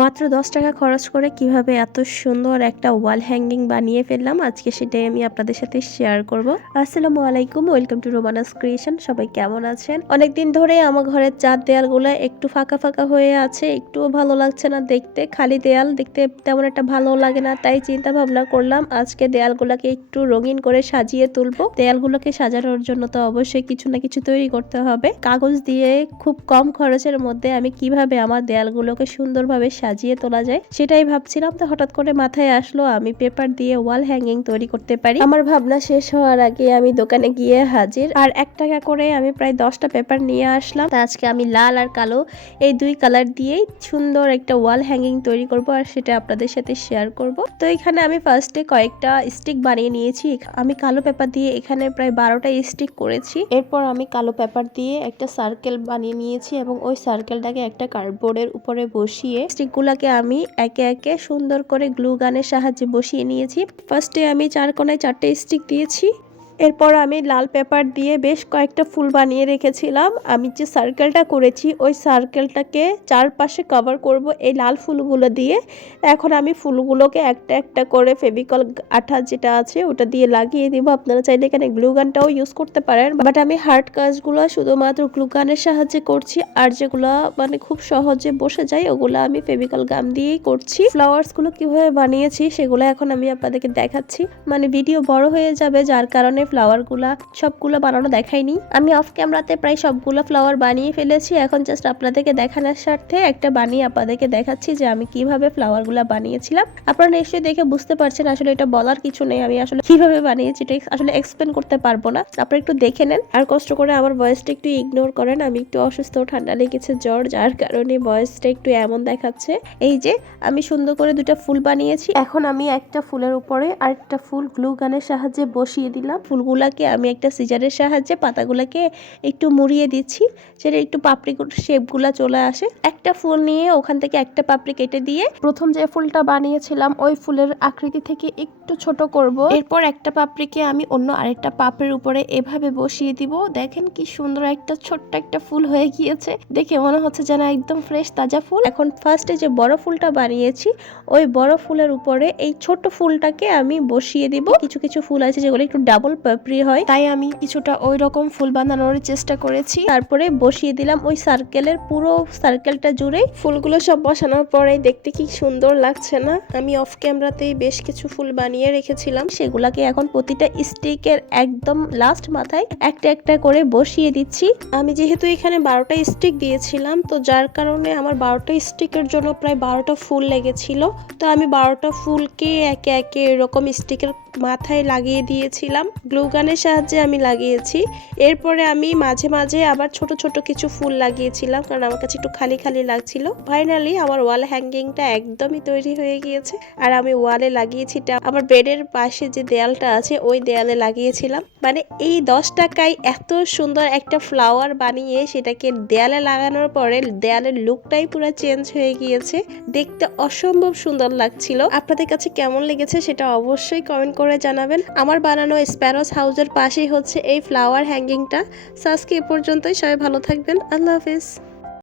মাত্র দশ টাকা খরচ করে কীভাবে এত সুন্দর একটা ওয়াল হ্যাঙ্গিং বানিয়ে ফেললাম, আজকে সেটাই আমি আপনাদের সাথে শেয়ার করব। আসসালামু আলাইকুম, ওয়েলকাম টু রোমানাস ক্রিয়েশন, সবাই কেমন আছেন? অনেকদিন ধরে আমার ঘরের চার দেয়ালগুলো একটু ফাঁকা ফাঁকা হয়ে আছে, একটুও ভালো লাগছে না দেখতে, খালি দেয়াল দেখতে তেমন একটা ভালো লাগে না, তাই চিন্তা ভাবনা করলাম আজকে দেয়ালগুলোকে একটু রঙিন করে সাজিয়ে তুলবো। দেয়ালগুলোকে সাজানোর জন্য তো অবশ্যই কিছু না কিছু তৈরি করতে হবে। কাগজ দিয়ে খুব কম খরচের মধ্যে আমি কীভাবে আমার দেয়ালগুলোকে সুন্দরভাবে সাজিয়ে তোলা যায়। সেটাই ভাবছিলাম তো হঠাৎ করে মাথায় আসলো আমি পেপার দিয়ে ওয়াল হ্যাঙ্গিং তৈরি করতে পারি। আমার ভাবনা শেষ হওয়ার আগে আমি দোকানে গিয়ে হাজির। আর এক টাকা করে আমি প্রায় দশটা পেপার নিয়ে আসলাম। তা আজকে আমি লাল আর কালো এই দুই কালার দিয়েই সুন্দর একটা ওয়াল হ্যাঙ্গিং তৈরি করব আর সেটা আপনাদের সাথে শেয়ার করব। তো এখানে আমি ফার্স্টে কয়েকটা স্টিক বানিয়ে নিয়েছি। আমি কালো পেপার দিয়ে এখানে প্রায় বারোটা স্টিক করেছি। এরপর আমি কালো পেপার দিয়ে একটা সার্কেল বানিয়ে নিয়েছি এবং ওই সার্কেলটাকে একটা কার্ডবোর্ডের উপরে বসিয়ে স্টিকগুলোকে আমি একে একে সুন্দর করে গ্লু গানের সাহায্যে বসিয়ে নিয়েছি। ফার্স্টে আমি চার কোনায় চারটে স্টিক দিয়েছি। এরপর আমি লাল পেপার দিয়ে বেশ কয়েকটা ফুল বানিয়ে রেখেছিলাম। আমি যে সার্কেলটা করেছি, ওই সার্কেলটাকে চারপাশে কভার করব এই লাল ফুলগুলো দিয়ে। এখন আমি ফুলগুলোকে একটা একটা করে ফেভিকল আঠা যেটা আছে, ওটা দিয়ে লাগিয়ে দিব। আপনারা চাইলে এখানে গ্লুগানটাও ইউজ করতে পারেন। বাট আমি হার্ড কাজগুলো শুধুমাত্র গ্লুগানের সাহায্যে করছি আর যেগুলো মানে খুব সহজে বসে যায়, ওগুলো আমি ফেভিকল গাম দিয়েই করছি। ফ্লাওয়ার্সগুলো কীভাবে বানিয়েছি, সেগুলো এখন আমি আপনাদেরকে দেখাচ্ছি। মানে ভিডিও বড় হয়ে যাবে, যার কারণে ফ্লাওয়ারগুলা সবগুলো বানানো দেখাইনি। আমি অফ ক্যামেরাতে প্রায় সবগুলো ফ্লাওয়ার বানিয়ে ফেলেছি। এখন জাস্ট আপনাদেরকে দেখানোর স্বার্থে একটা বানিয়ে আপনাদেরকে দেখাচ্ছি যে আমি কীভাবে ফ্লাওয়ারগুলো বানিয়েছিলাম। আপনারা নিশ্চয়ই দেখে বুঝতে পারছেন আসলে এটা বলার কিছু নেই। আমি আসলে কীভাবে বানিয়েছি এটা আসলে এক্সপ্লেন করতে পারব না। আপনারা একটু দেখে নেন। আর কষ্ট করে আমার ভয়েসটা একটু ইগনোর করেন। আমি একটু অসুস্থ, ঠান্ডা লেগেছে জ্বর, যার কারণে ভয়েসটা একটু এমন দেখাচ্ছে। এই যে, আমি সুন্দর করে দুটা ফুল বানিয়েছি। এখন আমি একটা ফুলের উপরে আরেকটা ফুল গ্লু গানের সাহায্যে বসিয়ে দিলাম। ফুলগুলাকে আমি একটা সিজারের সাহায্যে পাতাগুলোকে একটু মুড়িয়ে দিচ্ছি সেটা একটু পাপড়ি শেপগুলা চলে আসে। একটা ফুল নিয়ে ওখান থেকে একটা পাপড়ি কেটে দিয়ে প্রথম যে ফুলটা বানিয়েছিলাম, ওই ফুলের আকৃতি থেকে একটু ছোট করব। এরপর একটা পাপড়িকে আমি অন্য আরেকটা পাপড়ির উপরে এভাবে বসিয়ে দিব। দেখেন কি সুন্দর একটা ছোট্ট একটা ফুল হয়ে গিয়েছে। দেখে মনে হচ্ছে যেন একদম ফ্রেশ তাজা ফুল। এখন ফার্স্টে যে বড় ফুলটা বানিয়েছি, ওই বড় ফুলের উপরে এই ছোট ফুলটাকে আমি বসিয়ে দিব। কিছু কিছু ফুল আছে যেগুলো একটু ডাবল পাপড়ি হয়। তাই আমি কিছুটা ওই রকম ফুল বানানোর চেষ্টা করেছি। তারপরে বসিয়ে দিলাম ওই সার্কেলের পুরো সার্কেলটা জুড়ে। ফুলগুলো সব বসানোর পরে দেখতে কি সুন্দর লাগছে না? আমি অফ ক্যামেরাতেই বেশ কিছু ফুল বানিয়ে রেখেছিলাম। সেগুলাকে এখন প্রতিটা স্টিকের একদম লাস্ট মাথায় একটা একটা করে বসিয়ে দিচ্ছি। আমি যেহেতু এখানে বারোটা স্টিক দিয়েছিলাম, তো যার কারণে আমার বারোটা স্টিকের জন্য প্রায় বারোটা ফুল লেগেছিল। তো আমি বারোটা ফুলকে একে একে এরকম স্টিকের মাথায় লাগিয়ে দিয়েছিলাম। গ্লুগানের সাহায্যে আমি লাগিয়েছি। এরপরে আমি মাঝে মাঝে আবার ছোট ছোট কিছু ফুল লাগিয়েছিলাম কারণ আমার কাছে একটু খালি খালি লাগছিল। ফাইনালি আমার ওয়াল হ্যাঙ্গিংটা একদমই তৈরি হয়ে গিয়েছে। আর আমি ওয়ালে লাগিয়েছি আমার বেডের পাশে যে দেয়ালটা আছে, ওই দেয়ালে লাগিয়েছিলাম। মানে এই দশ টাকায় এত সুন্দর একটা ফ্লাওয়ার বানিয়ে সেটাকে দেয়ালে লাগানোর পরে দেয়ালের লুকটাই পুরো চেঞ্জ হয়ে গিয়েছে। দেখতে অসম্ভব সুন্দর লাগছিল। আপনাদের কাছে কেমন লেগেছে সেটা অবশ্যই কমেন্ট করে জানাবেন। আমার বানানো স্প্যারোস হাউজের পাশেই হচ্ছে এই ফ্লাওয়ার হ্যাঙ্গিংটা সাজকে এ পর্যন্তই। সবাই ভালো থাকবেন। আল্লাহ হাফিজ।